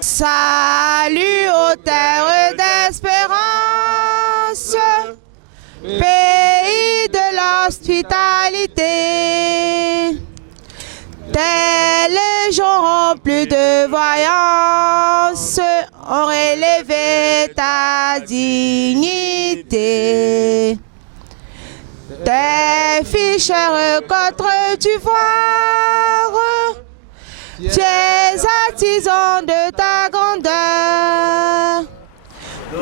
Salut aux terres d'espérance, pays de l'hospitalité. Tels les gens remplis de voyance ont relevé ta dignité. Tes ficheurs contre d'ivoire, tes artisans de ta grandeur,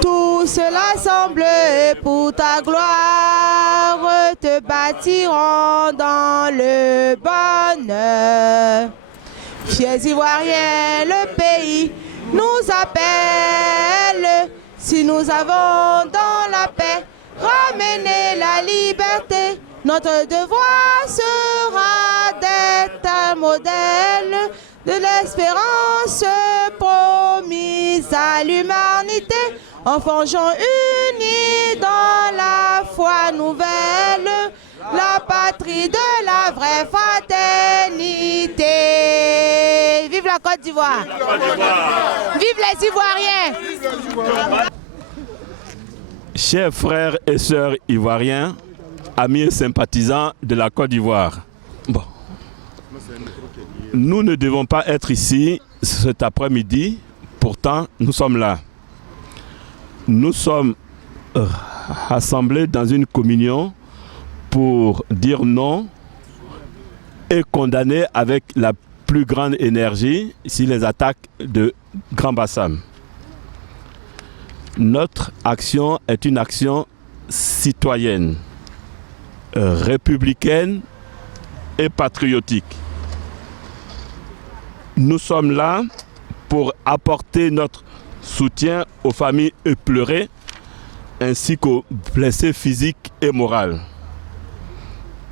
tout cela semble pour ta gloire, te bâtiront dans le bonheur. Fiers Ivoiriens, le pays nous appelle, si nous avons dans la paix ramener la liberté, notre devoir sera d'être un modèle de l'espérance promise à l'humanité, en forgeant unis dans la foi nouvelle, la patrie de la vraie fraternité. Vive la Côte d'Ivoire! Vive les Ivoiriens! Chers frères et sœurs ivoiriens, amis et sympathisants de la Côte d'Ivoire, bon. Nous ne devons pas être ici cet après-midi, pourtant nous sommes là. Nous sommes rassemblés dans une communion pour dire non et condamner avec la plus grande énergie ici les attaques de Grand Bassam. Notre action est une action citoyenne, républicaine et patriotique. Nous sommes là pour apporter notre soutien aux familles éplorées ainsi qu'aux blessés physiques et moraux.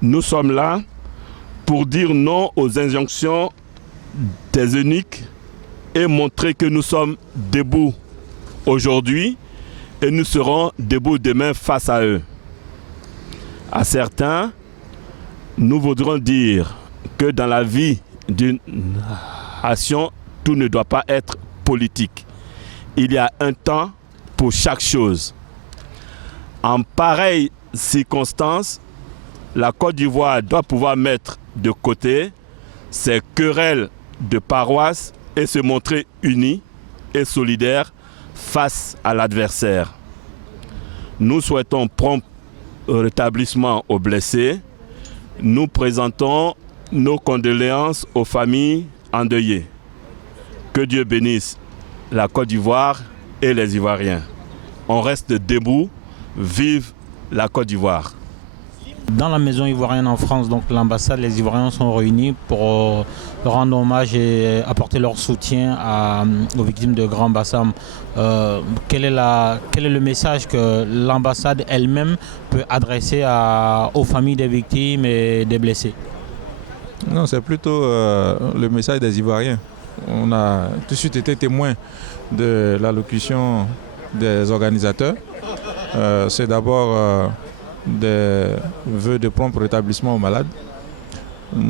Nous sommes là pour dire non aux injonctions des eunuques et montrer que nous sommes debout aujourd'hui et nous serons debout demain face à eux. À certains, nous voudrons dire que dans la vie d'une nation, tout ne doit pas être politique. Il y a un temps pour chaque chose. En pareille circonstance, la Côte d'Ivoire doit pouvoir mettre de côté ses querelles de paroisse et se montrer unie et solidaire face à l'adversaire. Nous souhaitons prompt rétablissement aux blessés. Nous présentons nos condoléances aux familles endeuillées. Que Dieu bénisse la Côte d'Ivoire et les Ivoiriens. On reste debout. Vive la Côte d'Ivoire. Dans la maison ivoirienne en France, donc l'ambassade, les Ivoiriens sont réunis pour rendre hommage et apporter leur soutien aux victimes de Grand Bassam. Quel est le message que l'ambassade elle-même peut adresser aux familles des victimes et des blessés? Non, c'est plutôt le message des Ivoiriens. On a tout de suite été témoin de l'allocution des organisateurs. C'est d'abord des vœux de prompt rétablissement aux malades,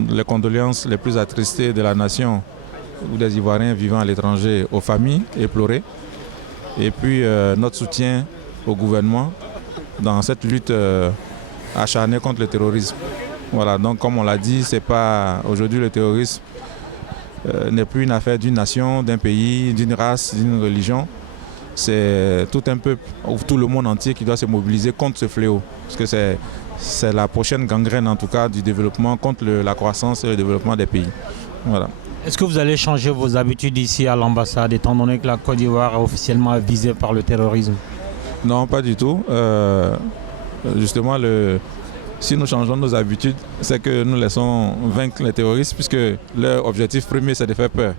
les condoléances les plus attristées de la nation ou des Ivoiriens vivant à l'étranger aux familles éplorées, et puis notre soutien au gouvernement dans cette lutte acharnée contre le terrorisme. Voilà, donc comme on l'a dit, c'est pas aujourd'hui le terrorisme n'est plus une affaire d'une nation, d'un pays, d'une race, d'une religion. C'est tout un peuple, ou tout le monde entier qui doit se mobiliser contre ce fléau. Parce que c'est la prochaine gangrène en tout cas du développement, contre la croissance et le développement des pays. Voilà. Est-ce que vous allez changer vos habitudes ici à l'ambassade, étant donné que la Côte d'Ivoire est officiellement visée par le terrorisme? Non, pas du tout. Justement, si nous changeons nos habitudes, c'est que nous laissons vaincre les terroristes, puisque leur objectif premier, c'est de faire peur.